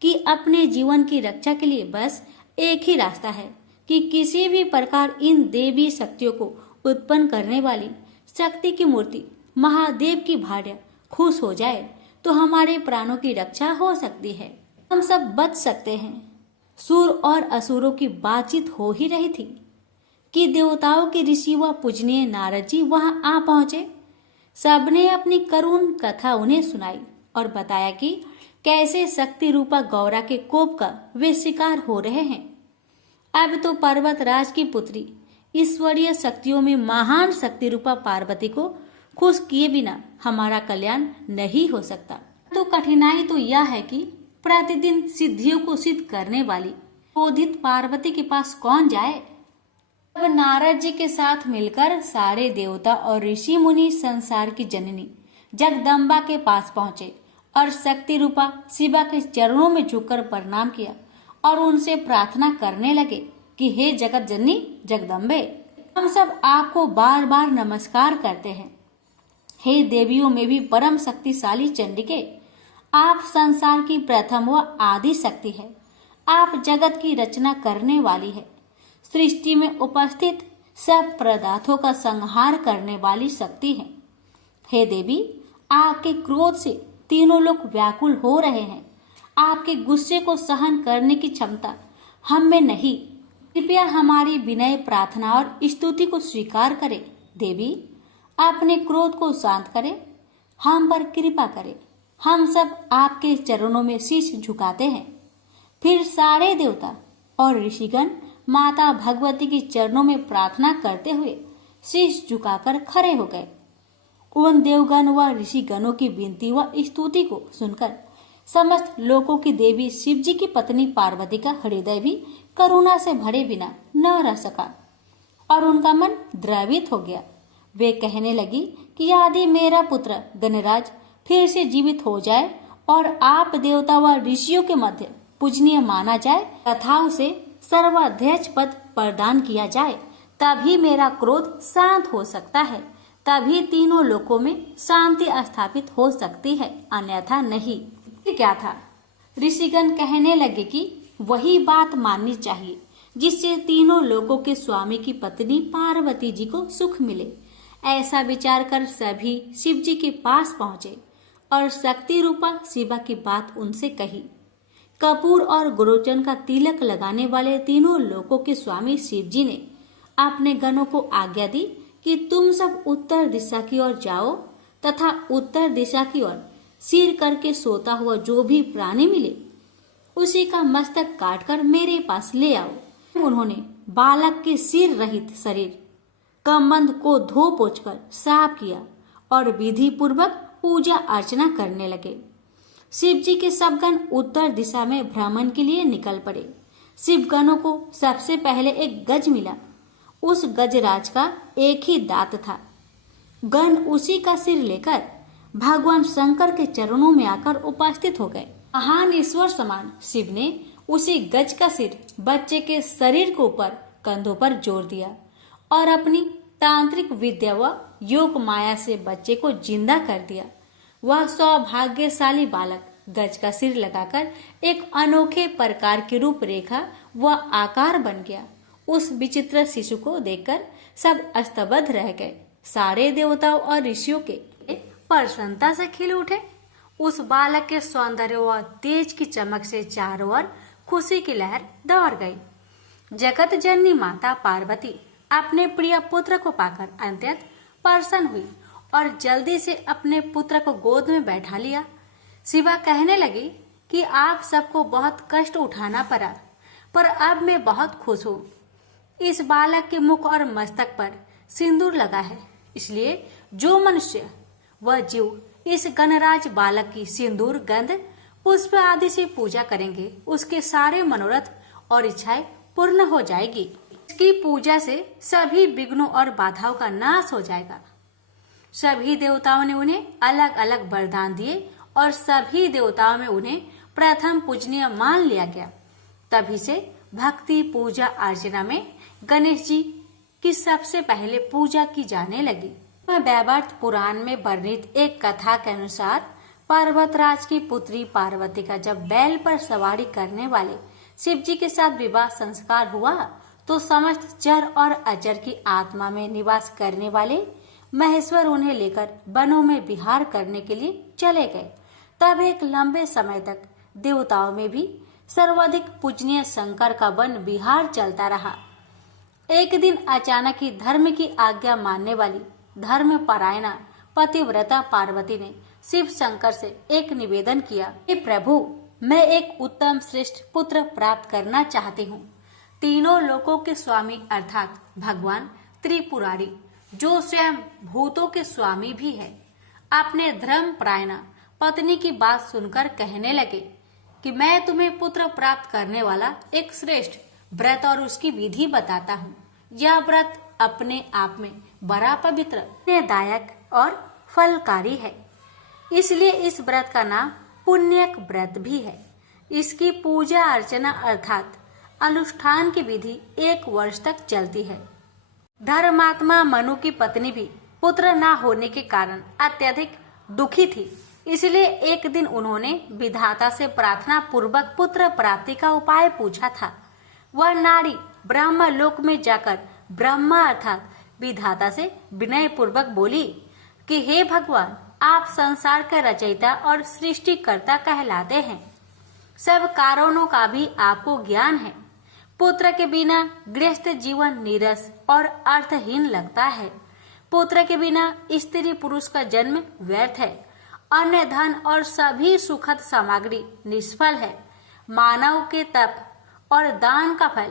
कि अपने जीवन की रक्षा के लिए बस एक ही रास्ता है कि किसी भी प्रकार इन देवी शक्तियों को उत्पन्न करने वाली शक्ति की मूर्ति महादेव की भार्या खुश हो जाए तो हमारे प्राणों की रक्षा हो सकती है, हम सब बच सकते हैं। सुर और असुरों की बातचीत हो ही रही थी कि देवताओं के ऋषि व पूजनीय नारद जी वहां आ पहुंचे। सबने अपनी करुण कथा उन्हें सुनाई और बताया कि कैसे शक्ति रूपा गौरा के कोप का वे शिकार हो रहे हैं। अब तो पर्वत राज की पुत्री ईश्वरीय शक्तियों में महान शक्ति रूपा पार्वती को खुश किए बिना हमारा कल्याण नहीं हो सकता। तो कठिनाई तो यह है कि प्रतिदिन सिद्धियों को सिद्ध करने वाली क्रोधित पार्वती के पास कौन जाए। अब नारद जी के साथ मिलकर सारे देवता और ऋषि मुनि संसार की जननी जगदम्बा के पास पहुंचे और शक्ति रूपा शिवा के चरणों में झुककर प्रणाम किया और उनसे प्रार्थना करने लगे कि हे जगत जननी जगदम्बे, हम सब आपको बार बार नमस्कार करते हैं। हे देवियों में भी परम शक्तिशाली चंडिके, आप संसार की प्रथम व आदि शक्ति है। आप जगत की रचना करने वाली है। सृष्टि में उपस्थित सब पदार्थों का संहार करने वाली शक्ति है। हे देवी, आपके क्रोध से तीनों लोग व्याकुल हो रहे हैं। आपके गुस्से को सहन करने की क्षमता हम में नहीं। कृपया हमारी विनय प्रार्थना और स्तुति को स्वीकार करें। देवी, अपने क्रोध को शांत करें, हम पर कृपा करें। हम सब आपके चरणों में शीश झुकाते हैं। फिर सारे देवता और ऋषिगण माता भगवती की चरणों में प्रार्थना करते हुए शीश झुकाकर खड़े हो गए। उन देवगण व ऋषिगणों की विनती व स्तुति को सुनकर समस्त लोकों की देवी शिवजी की पत्नी पार्वती का हृदय भी करुणा से भरे बिना न रह सका और उनका मन द्रवित हो गया। वे कहने लगी कि यदि मेरा पुत्र गणराज फिर से जीवित हो जाए और आप देवता व ऋषियों के मध्य पूजनीय माना जाए तथा उसे सर्वाध्यक्ष पद प्रदान किया जाए, तभी मेरा क्रोध शांत हो सकता है, तभी तीनों लोकों में शांति स्थापित हो सकती है, अन्यथा नहीं। क्या था? ऋषिगण कहने लगे कि वही बात माननी चाहिए जिससे तीनों लोकों के स्वामी की पत्नी पार्वती जी को सुख मिले। ऐसा विचार कर सभी शिव जी के पास पहुंचे और शक्ति रूपा शिवा की बात उनसे कही। कपूर और गुरोचन का तिलक लगाने वाले तीनों लोकों के स्वामी शिव जी ने अपने गणों को आज्ञा दी कि तुम सब उत्तर दिशा की ओर जाओ तथा उत्तर दिशा की ओर सिर करके सोता हुआ जो भी प्राणी मिले उसी का मस्तक काटकर मेरे पास ले आओ। उन्होंने बालक के सिर रहित शरीर कमंद को धो पोंछकर साफ किया और विधि पूर्वक पूजा अर्चना करने लगे। शिव जी के सब गण उत्तर दिशा में भ्रमण के लिए निकल पड़े। शिवगणों को सबसे पहले एक गज मिला। उस गजराज का एक ही दांत था। गण उसी का सिर लेकर भगवान शंकर के चरणों में आकर उपस्थित हो गए। महान ईश्वर समान शिव ने उसी गज का सिर बच्चे के शरीर के ऊपर कंधों पर जोड़ दिया और अपनी तांत्रिक विद्या व योग माया से बच्चे को जिंदा कर दिया। वह सौभाग्यशाली बालक गज का सिर लगाकर एक अनोखे प्रकार की रूपरेखा व आकार बन गया। उस विचित्र शिशु को देखकर सब स्तब्ध रह गए। सारे देवताओं और ऋषियों के प्रसन्नता से खिल उठे। उस बालक के सौंदर्य व तेज की चमक से चारों ओर खुशी की लहर दौड़ गई। जगत जननी माता पार्वती अपने प्रिय पुत्र को पाकर अत्यंत प्रसन्न हुई और जल्दी से अपने पुत्र को गोद में बैठा लिया। शिवा कहने लगी कि आप सबको बहुत कष्ट उठाना पड़ा, पर अब मैं बहुत खुश हूँ। इस बालक के मुख और मस्तक पर सिंदूर लगा है, इसलिए जो मनुष्य व जीव इस गणराज बालक की सिंदूर, गंध, पुष्प आदि से पूजा करेंगे, उसके सारे मनोरथ और इच्छाएं पूर्ण हो जाएगी। इसकी पूजा से सभी विघ्नों और बाधाओं का नाश हो जाएगा। सभी देवताओं ने उन्हें अलग अलग वरदान दिए और सभी देवताओं में उन्हें प्रथम पूजनीय मान लिया गया। तभी से भक्ति, पूजा अर्चना में गणेश जी की सबसे पहले पूजा की जाने लगी। वैवर्त पुराण में वर्णित एक कथा के अनुसार पर्वतराज की पुत्री पार्वती का जब बैल पर सवारी करने वाले शिव जी के साथ विवाह संस्कार हुआ तो समस्त चर और अचर की आत्मा में निवास करने वाले महेश्वर उन्हें लेकर वनों में विहार करने के लिए चले गए। तब एक लंबे समय तक देवताओं में भी सर्वाधिक पूजनीय शंकर का वन विहार चलता रहा। एक दिन अचानक ही धर्म की आज्ञा मानने वाली धर्म परायणा पतिव्रता पार्वती ने शिव शंकर से एक निवेदन किया, हे प्रभु, मैं एक उत्तम श्रेष्ठ पुत्र प्राप्त करना चाहती हूँ। तीनों लोकों के स्वामी अर्थात भगवान त्रिपुरारी, जो स्वयं भूतों के स्वामी भी है, अपने धर्म परायणा पत्नी की बात सुनकर कहने लगे कि मैं तुम्हें पुत्र प्राप्त करने वाला एक श्रेष्ठ व्रत और उसकी विधि बताता हूँ। यह व्रत अपने आप में बड़ा पवित्र, पुण्यदायक और फलकारी है, इसलिए इस व्रत का नाम पुण्यक व्रत भी है। इसकी पूजा अर्चना अर्थात अनुष्ठान की विधि 1 वर्ष तक चलती है। धर्मात्मा मनु की पत्नी भी पुत्र न होने के कारण अत्यधिक दुखी थी, इसलिए एक दिन उन्होंने विधाता से प्रार्थना पूर्वक पुत्र प्राप्ति का उपाय पूछा था। वह नारी ब्रह्म लोक में जाकर ब्रह्मा अर्थात विधाता से विनय पूर्वक बोली कि हे भगवान, आप संसार के रचयिता और सृष्टिकर्ता कहलाते हैं। सब कारणों का भी आपको ज्ञान है। पुत्र के बिना गृहस्थ जीवन नीरस और अर्थहीन लगता है। पुत्र के बिना स्त्री पुरुष का जन्म व्यर्थ है। अन्य धन और सभी सुखद सामग्री निष्फल है। मानव के तप और दान का फल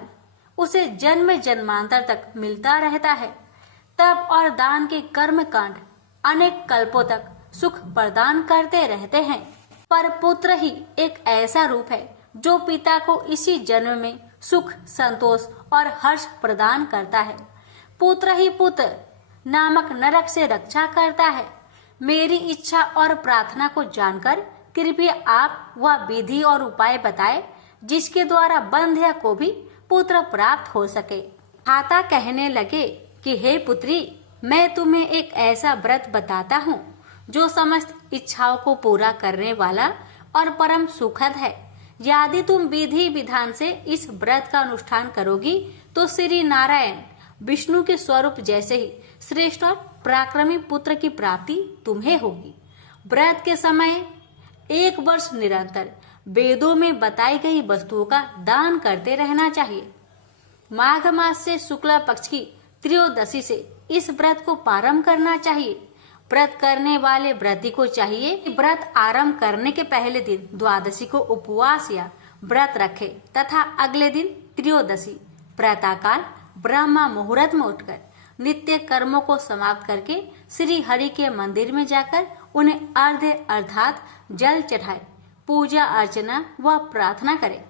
उसे जन्म जन्मांतर तक मिलता रहता है। तप और दान के कर्म कांड अनेक कल्पों तक सुख प्रदान करते रहते हैं, पर पुत्र ही एक ऐसा रूप है जो पिता को इसी जन्म में सुख, संतोष और हर्ष प्रदान करता है। पुत्र ही पुत्र नामक नरक से रक्षा करता है। मेरी इच्छा और प्रार्थना को जानकर कृपया आप वह विधि और उपाय बताएं जिसके द्वारा बंध्या को भी पुत्र प्राप्त हो सके। माता कहने लगे कि हे पुत्री, मैं तुम्हें एक ऐसा व्रत बताता हूँ जो समस्त इच्छाओं को पूरा करने वाला और परम सुखद है। यदि तुम विधि विधान से इस व्रत का अनुष्ठान करोगी तो श्री नारायण विष्णु के स्वरूप जैसे ही श्रेष्ठ और पराक्रमी पुत्र की प्राप्ति तुम्हें होगी। व्रत के समय 1 वर्ष निरंतर वेदों में बताई गई वस्तुओं का दान करते रहना चाहिए। माघ मास से शुक्ला पक्ष की त्रयोदशी से इस व्रत को प्रारंभ करना चाहिए। व्रत करने वाले व्रती को चाहिए कि व्रत आरंभ करने के पहले दिन द्वादशी को उपवास या व्रत रखे तथा अगले दिन त्रयोदशी प्रातःकाल ब्रह्म मुहूर्त में उठकर नित्य कर्मों को समाप्त करके श्री हरि के मंदिर में जाकर उन्हें अर्घ्य अर्थात जल चढ़ाए, पूजा अर्चना व प्रार्थना करे।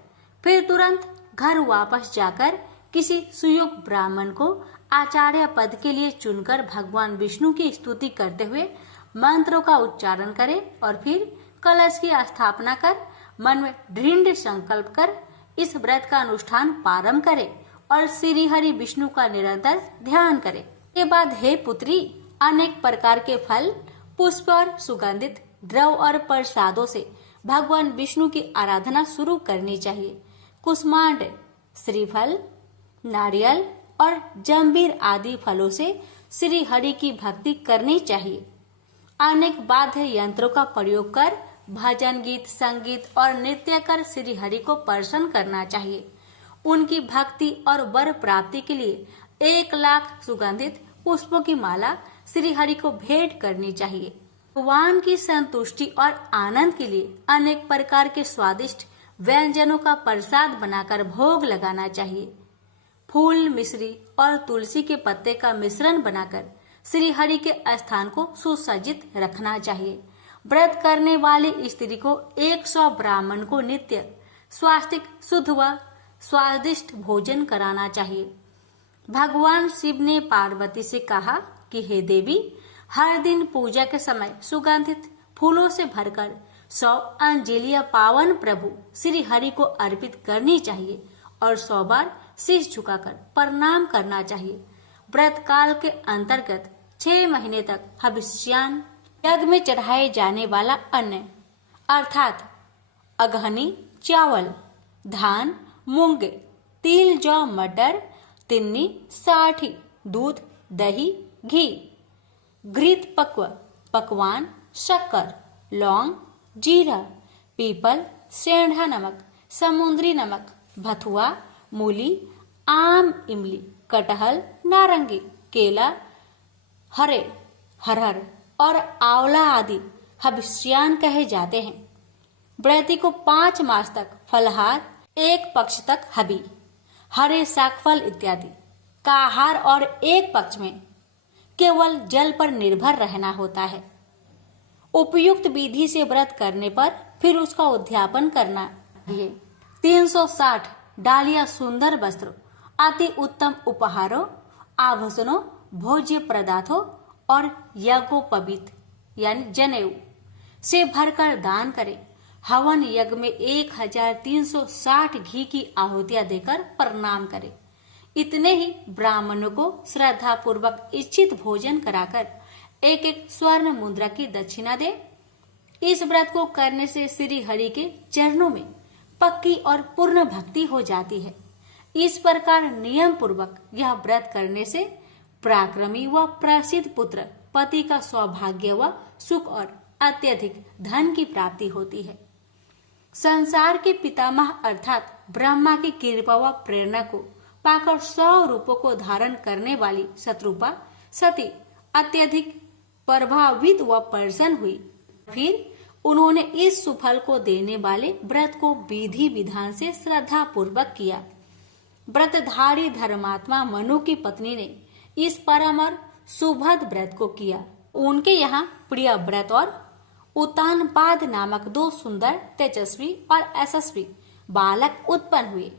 फिर तुरंत घर वापस जाकर किसी सुयोग्य ब्राह्मण को आचार्य पद के लिए चुनकर भगवान विष्णु की स्तुति करते हुए मंत्रों का उच्चारण करे और फिर कलश की स्थापना कर मन में दृढ़ संकल्प कर इस व्रत का अनुष्ठान प्रारंभ करे और श्री हरि विष्णु का निरंतर ध्यान करे। के बाद हे पुत्री, अनेक प्रकार के फल, पुष्प और सुगंधित द्रव्य और प्रसादों से भगवान विष्णु की आराधना शुरू करनी चाहिए। कुष्मांड, श्रीफल, नारियल और जंबीर आदि फलों से श्री हरि की भक्ति करनी चाहिए। अनेक वाद्य यंत्रों का प्रयोग कर भजन गीत, संगीत और नृत्य कर श्री हरि को प्रसन्न करना चाहिए। उनकी भक्ति और वर प्राप्ति के लिए 1,00,000 सुगंधित पुष्पों की माला श्री हरि को भेंट करनी चाहिए। भगवान की संतुष्टि और आनंद के लिए अनेक प्रकार के स्वादिष्ट व्यंजनों का प्रसाद बनाकर भोग लगाना चाहिए। फूल, मिश्री और तुलसी के पत्ते का मिश्रण बनाकर श्री हरि के स्थान को सुसज्जित रखना चाहिए। व्रत करने वाली स्त्री को 100 ब्राह्मण को नित्य स्वास्तिक, शुद्ध व स्वादिष्ट भोजन कराना चाहिए। भगवान शिव ने पार्वती से कहा कि हे देवी, हर दिन पूजा के समय सुगंधित फूलों से भरकर 100 अंजलियां पावन प्रभु श्री हरि को अर्पित करनी चाहिए और 100 बार शीश झुकाकर प्रणाम करना चाहिए। व्रत काल के अंतर्गत 6 महीने तक हविष्यान, यज्ञ में चढ़ाए जाने वाला अन्न अर्थात अगहनी, चावल, धान, मूंग, तिल, जौ, मटर, तिन्नी, साठी, दूध, दही, घी, घृत पक्व, पकवान, शक्कर, लौंग, जीरा, पीपल, सेंधा नमक, समुद्री नमक, भथुआ, मूली, आम, इमली, कटहल, नारंगी, केला, हरहर और आंवला आदि हविष्यान कहे जाते हैं। व्रती को 5 मास तक फलहार, 1 पक्ष तक हबी, हरे शाकफल इत्यादि का आहार और 1 पक्ष में केवल जल पर निर्भर रहना होता है। उपयुक्त विधि से व्रत करने पर फिर उसका उद्यापन करना चाहिए। 360 डालिया सुंदर वस्त्र, अति उत्तम उपहारों, आभूषणों, भोज्य पदार्थों और यज्ञोपवीत यानी जनेऊ से भरकर दान करें। हवन यज्ञ में 1360 घी की आहुतियां देकर प्रणाम करें। इतने ही ब्राह्मणों को श्रद्धा पूर्वक इच्छित भोजन कराकर 1-1 स्वर्ण मुद्रा की दक्षिणा दे। इस व्रत को करने से श्री हरि के चरणों में पक्की और पूर्ण भक्ति हो जाती है। इस प्रकार नियम पूर्वक यह व्रत करने से पराक्रमी व प्रसिद्ध पुत्र, पति का सौभाग्य व सुख और अत्यधिक धन की प्राप्ति होती है। संसार के पितामह अर्थात ब्रह्मा की कृपा व प्रेरणा को पाकर 100 रूपों को धारण करने वाली शत्रुपा सती अत्यधिक प्रभावित व प्रसन्न हुई। फिर उन्होंने इस सुफल को देने वाले व्रत को विधि विधान से श्रद्धा पूर्वक किया। व्रतधारी धर्मात्मा मनु की पत्नी ने इस परम और सुभद व्रत को किया। उनके यहाँ प्रिय व्रत और उत्तानपाद नामक 2 सुंदर, तेजस्वी और यशस्वी बालक उत्पन्न हुए।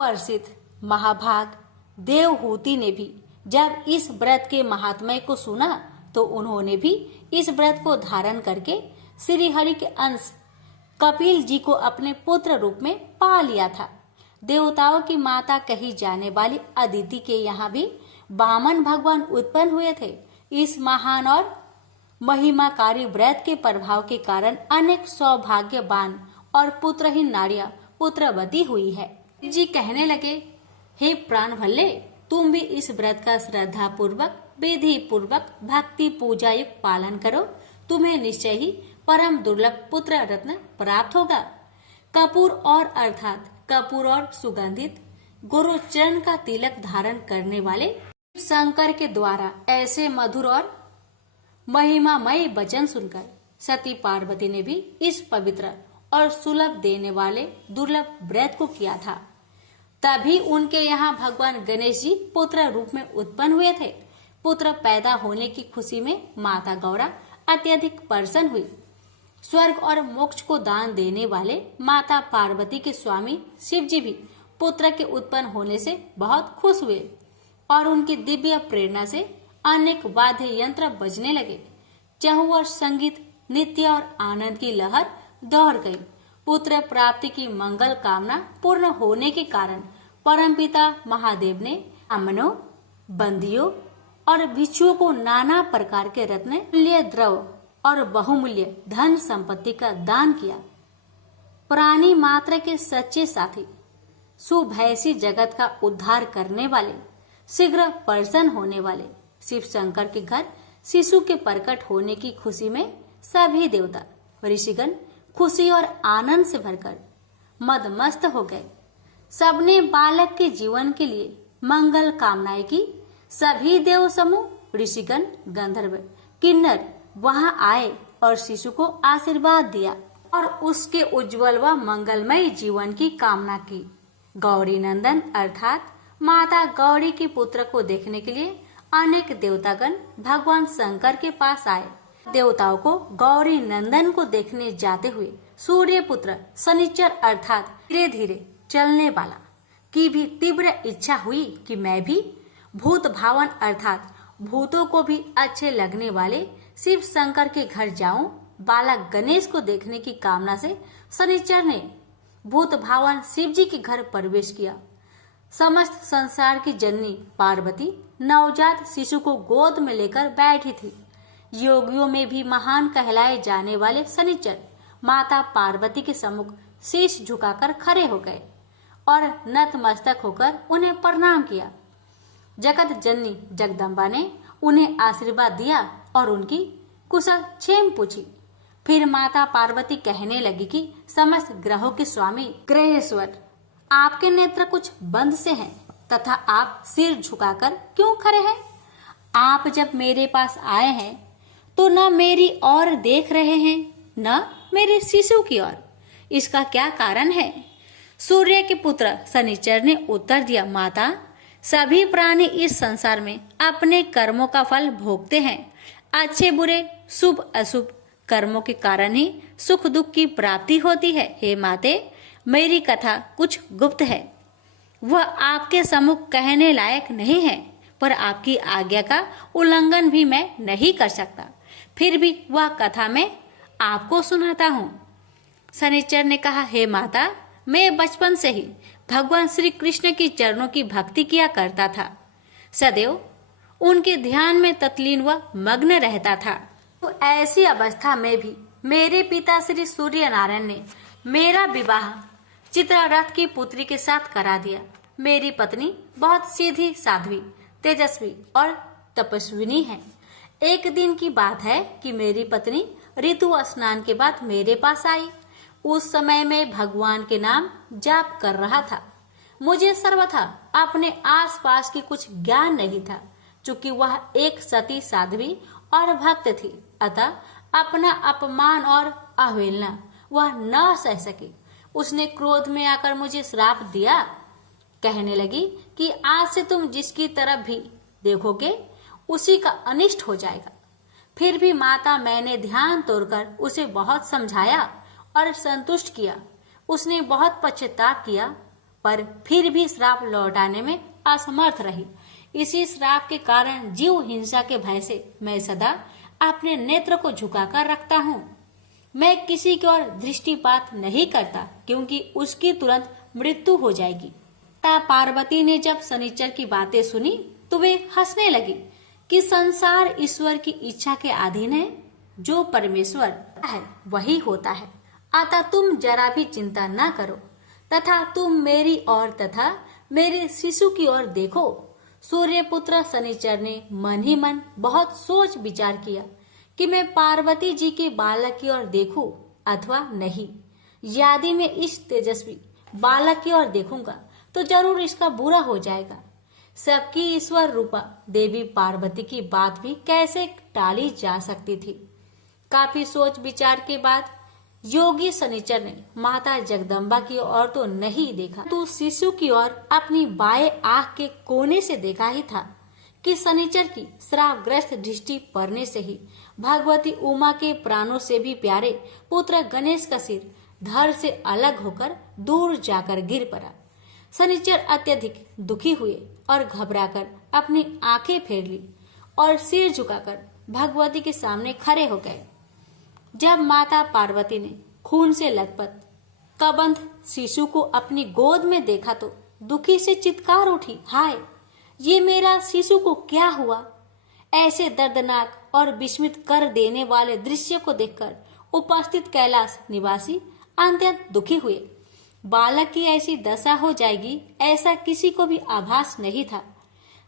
प्रसिद्ध महाभाग देवहूति ने भी जब इस व्रत के महात्म्य को सुना तो उन्होंने भी इस व्रत को धारण करके श्री हरि के अंश कपिल जी को अपने पुत्र रूप में पा लिया था। देवताओं की माता कही जाने वाली अदिति के यहाँ भी वामन भगवान उत्पन्न हुए थे। इस महान और महिमाकारी व्रत के प्रभाव के कारण अनेक सौभाग्यवान और पुत्रहीन नारियां पुत्रवती हुई है। जी कहने लगे, हे प्राण भल्ले, तुम भी इस व्रत का श्रद्धा पूर्वक, विधि पूर्वक, भक्ति पूजा युक्त पालन करो। तुम्हें निश्चय ही परम दुर्लभ पुत्र रत्न प्राप्त होगा। कपूर और अर्थात कपूर और सुगंधित गुरुचरण का तिलक धारण करने वाले शंकर के द्वारा ऐसे मधुर और महिमामय वचन सुनकर सती पार्वती ने भी इस पवित्र और सुलभ देने वाले दुर्लभ व्रत को किया था। तभी उनके यहाँ भगवान गणेश जी पुत्र रूप में उत्पन्न हुए थे। पुत्र पैदा होने की खुशी में माता गौरा अत्यधिक प्रसन्न हुई। स्वर्ग और मोक्ष को दान देने वाले माता पार्वती के स्वामी शिव जी भी पुत्र के उत्पन्न होने से बहुत खुश हुए और उनकी दिव्य प्रेरणा से अनेक वाद्य यंत्र बजने लगे। चहुओर संगीत, नृत्य और आनंद की लहर दौड़ गई। पुत्र प्राप्ति की मंगल कामना पूर्ण होने के कारण परमपिता महादेव ने ब्राह्मणों, बंदियों और भिक्षुओं को नाना प्रकार के रत्न, मूल्य द्रव्य और बहुमूल्य धन संपत्ति का दान किया। प्राणी मात्र के सच्चे साथी, सुभैसी जगत का उद्धार करने वाले, शीघ्र प्रसन्न होने वाले शिव शंकर के घर शिशु के प्रकट होने की खुशी में सभी देवता ऋषिगण खुशी और आनंद से भरकर मदमस्त हो गए। सबने बालक के जीवन के लिए मंगल कामनाएं की। सभी देव समूह, ऋषिगण, गंधर्व, किन्नर वहां आए और शिशु को आशीर्वाद दिया और उसके उज्जवल व मंगलमय जीवन की कामना की। गौरी नंदन अर्थात माता गौरी के पुत्र को देखने के लिए अनेक देवतागण भगवान शंकर के पास आए। देवताओं को गौरी नंदन को देखने जाते हुए सूर्य पुत्र शनिचर अर्थात धीरे धीरे चलने वाला की भी तीव्र इच्छा हुई कि मैं भी भूत भावन अर्थात भूतों को भी अच्छे लगने वाले शिव शंकर के घर जाऊं। बालक गणेश को देखने की कामना से शनिचर ने भूत भावन शिव जी के घर प्रवेश किया। समस्त संसार की जननी पार्वती नवजात शिशु को गोद में लेकर बैठी थी। योगियों में भी महान कहलाए जाने वाले शनिचर माता पार्वती के सम्मुख शीश झुकाकर खड़े हो गए और नतमस्तक होकर उन्हें प्रणाम किया। जगत जननी जगदम्बा ने उन्हें आशीर्वाद दिया और उनकी कुशल क्षेम पूछी। फिर माता पार्वती कहने लगी कि समस्त ग्रहों के स्वामी ग्रहेश्वर, आपके नेत्र कुछ बंद से हैं तथा आप सिर झुकाकर क्यों खड़े हैं? आप जब मेरे पास आए हैं तो न मेरी ओर देख रहे हैं न मेरे शिशु की ओर। इसका क्या कारण है? सूर्य के पुत्र शनिचर ने उत्तर दिया, माता, सभी प्राणी इस संसार में अपने कर्मों का फल भोगते हैं। अच्छे बुरे, शुभ अशुभ कर्मों के कारण ही सुख दुख की प्राप्ति होती है। हे माते, मेरी कथा कुछ गुप्त है, वह आपके सम्मुख कहने लायक नहीं है, पर आपकी आज्ञा का उल्लंघन भी मैं नहीं कर सकता। फिर भी वह कथा मैं आपको सुनाता हूँ। शनिचर ने कहा, हे माता, मैं बचपन से ही भगवान श्री कृष्ण की चरणों की भक्ति किया करता था। सदैव उनके ध्यान में तत्लीन व मग्न रहता था। तो ऐसी अवस्था में भी मेरे पिता श्री सूर्य नारायण ने मेरा विवाह चित्ररथ की पुत्री के साथ करा दिया। मेरी पत्नी बहुत सीधी साध्वी, तेजस्वी और तपस्विनी है। एक दिन की बात है कि मेरी पत्नी ऋतु स्नान के बाद मेरे पास आई। उस समय मैं भगवान के नाम जाप कर रहा था। मुझे सर्वथा अपने आसपास की कुछ ज्ञान नहीं था, चूंकि वह एक सती साध्वी और भक्त थी, अतः अपना अपमान और अवहेलना वह न सह सकी। उसने क्रोध में आकर मुझे श्राप दिया। कहने लगी कि आज से तुम जिसकी तरफ भी देखोगे उसी का अनिष्ट हो जाएगा। फिर भी माता, मैंने ध्यान तोड़कर उसे बहुत समझाया और संतुष्ट किया। उसने बहुत पश्चाताप किया, पर फिर भी श्राप लौटाने में असमर्थ रही। इसी श्राप के कारण जीव हिंसा के भय से मैं सदा अपने नेत्र को झुकाकर रखता हूँ। मैं किसी की ओर दृष्टिपात नहीं करता, क्योंकि उसकी तुरंत मृत्यु हो जाएगी। माता पार्वती ने जब शनिचर की बातें सुनी तो वे हंसने लगी कि संसार ईश्वर की इच्छा के अधीन है। जो परमेश्वर है वही होता है, अतः तुम जरा भी चिंता न करो तथा तुम मेरी ओर तथा मेरे शिशु की ओर देखो। सूर्य पुत्र शनिचर ने मन ही मन बहुत सोच विचार किया कि मैं पार्वती जी के बालक की ओर देखूं अथवा नहीं। यदि मैं इस तेजस्वी बालक की ओर देखूंगा तो जरूर इसका बुरा हो जाएगा। सबकी ईश्वर रूपा देवी पार्वती की बात भी कैसे टाली जा सकती थी। काफी सोच विचार के बाद योगी शनिचर ने माता जगदम्बा की ओर तो नहीं देखा, तो शिशु की ओर अपनी बाएं आंख के कोने से देखा ही था कि शनिचर की श्रापग्रस्त दृष्टि पड़ने से ही भगवती उमा के प्राणों से भी प्यारे पुत्र गणेश का सिर धड़ से अलग होकर दूर जाकर गिर पड़ा। शनिचर अत्यधिक दुखी हुए और घबराकर अपनी आंखें फेर ली और सिर झुकाकर भगवती के सामने खड़े हो गए। जब माता पार्वती ने खून से लथपथ कबंध शिशु को अपनी गोद में देखा तो दुखी से चित्कार उठी, हाय, ये मेरा शिशु को क्या हुआ। ऐसे दर्दनाक और विस्मित कर देने वाले दृश्य को देखकर उपस्थित कैलाश निवासी अत्यंत दुखी हुए। बालक की ऐसी दशा हो जाएगी ऐसा किसी को भी आभास नहीं था।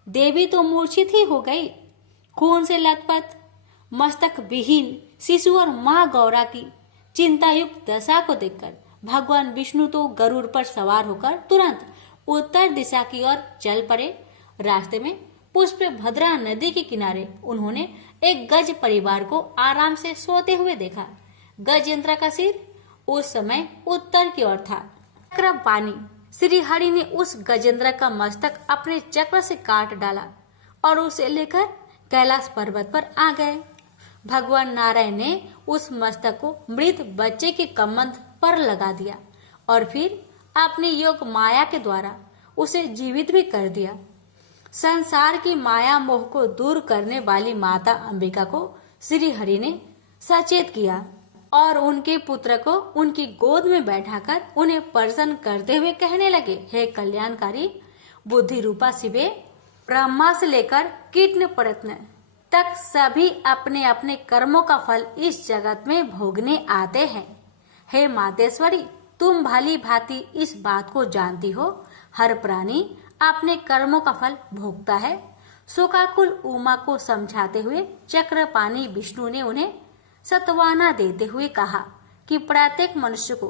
देवी तो मूर्छित ही हो गई। खून से लथपथ मस्तक विहीन शिशु और माँ गौरा की चिंतायुक्त दशा को देखकर भगवान विष्णु तो गरुड़ पर सवार होकर तुरंत उत्तर दिशा की ओर चल पड़े। रास्ते में पुष्प भद्रा नदी के किनारे उन्होंने एक गज परिवार को आराम से सोते हुए देखा। गजेंद्र का सिर उस समय उत्तर की ओर था। चक्रपाणी श्री हरि ने उस गजेंद्र का मस्तक अपने चक्र से काट डाला और उसे लेकर कैलाश पर्वत पर आ गए। भगवान नारायण ने उस मस्तक को मृत बच्चे के कमंद पर लगा दिया और फिर अपनी योग माया के द्वारा उसे जीवित भी कर दिया। संसार की माया मोह को दूर करने वाली माता अंबिका को श्री हरि ने सचेत किया और उनके पुत्र को उनकी गोद में बैठाकर उन्हें प्रसन्न करते हुए कहने लगे, हे कल्याणकारी बुद्धि रूपा शिवे, ब्रह्मा से लेकर कीटन प्रयत्न तक सभी अपने अपने कर्मों का फल इस जगत में भोगने आते हैं। हे मातेश्वरी, तुम भली भांति इस बात को जानती हो, हर प्राणी अपने कर्मों का फल भोगता है। शोकाकुल उमा को समझाते हुए चक्रपाणी विष्णु ने उन्हें सत्वाना देते हुए कहा कि प्रत्येक मनुष्य को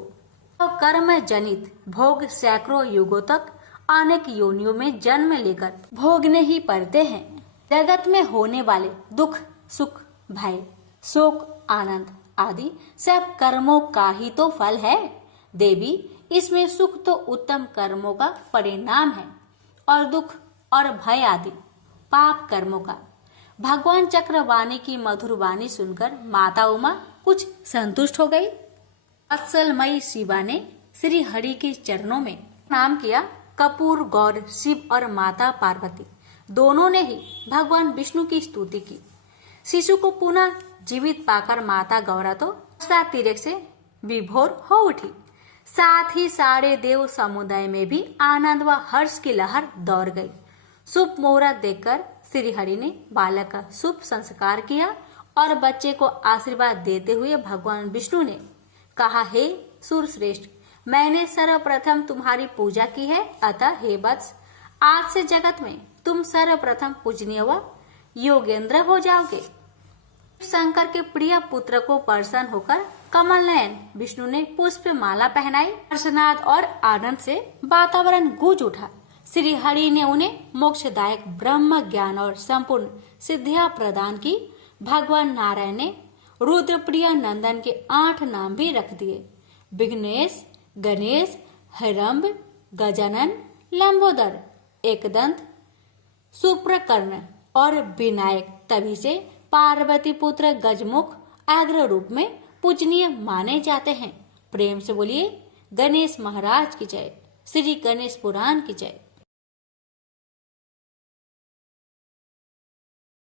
तो कर्म जनित भोग सैकड़ों युगों तक अनेक योनियों में जन्म लेकर भोगने ही पड़ते हैं। जगत में होने वाले दुख, सुख, भय, शोक, आनंद आदि सब कर्मों का ही तो फल है। देवी, इसमें सुख तो उत्तम कर्मों का परिणाम है और दुख और भय आदि पाप कर्मों का। भगवान चक्रवाणी की मधुर वाणी सुनकर माता उमा कुछ संतुष्ट हो गई। वत्सलमयी शिवा ने श्री हरि के चरणों में प्रणाम किया। कपूर गौर शिव और माता पार्वती दोनों ने ही भगवान विष्णु की स्तुति की। शिशु को पुनः जीवित पाकर माता गौरा तो तीर्थ से विभोर हो उठी। साथ ही सारे देव समुदाय में भी आनंद व हर्ष की लहर दौड़ गई। शुभ मुहूर्त देखकर श्री हरि ने बालक का शुभ संस्कार किया और बच्चे को आशीर्वाद देते हुए भगवान विष्णु ने कहा, हे सूरश्रेष्ठ, मैंने सर्वप्रथम तुम्हारी पूजा की है, अतः हे वत्स, आज से जगत में तुम सर्वप्रथम पूजनीय व योगेंद्र हो जाओगे। शंकर के प्रिय पुत्र को प्रसन्न होकर कमल नयन विष्णु ने पुष्प माला पहनाई। हर्षनाद और आनंद से वातावरण गूंज उठा। श्री हरि ने उन्हें मोक्षदायक ब्रह्म ज्ञान और संपूर्ण सिद्धियां प्रदान की। भगवान नारायण ने रुद्र प्रिय नंदन के 8 नाम भी रख दिए, विघ्नेश, गणेश, हिरंब, गजानन, लंबोदर, एकदंत, सुप्रकर्ण और विनायक। तभी से पार्वती पुत्र गजमुख अग्र रूप में पूजनीय माने जाते हैं। प्रेम से बोलिए गणेश महाराज की जय। श्री गणेश पुराण की जय।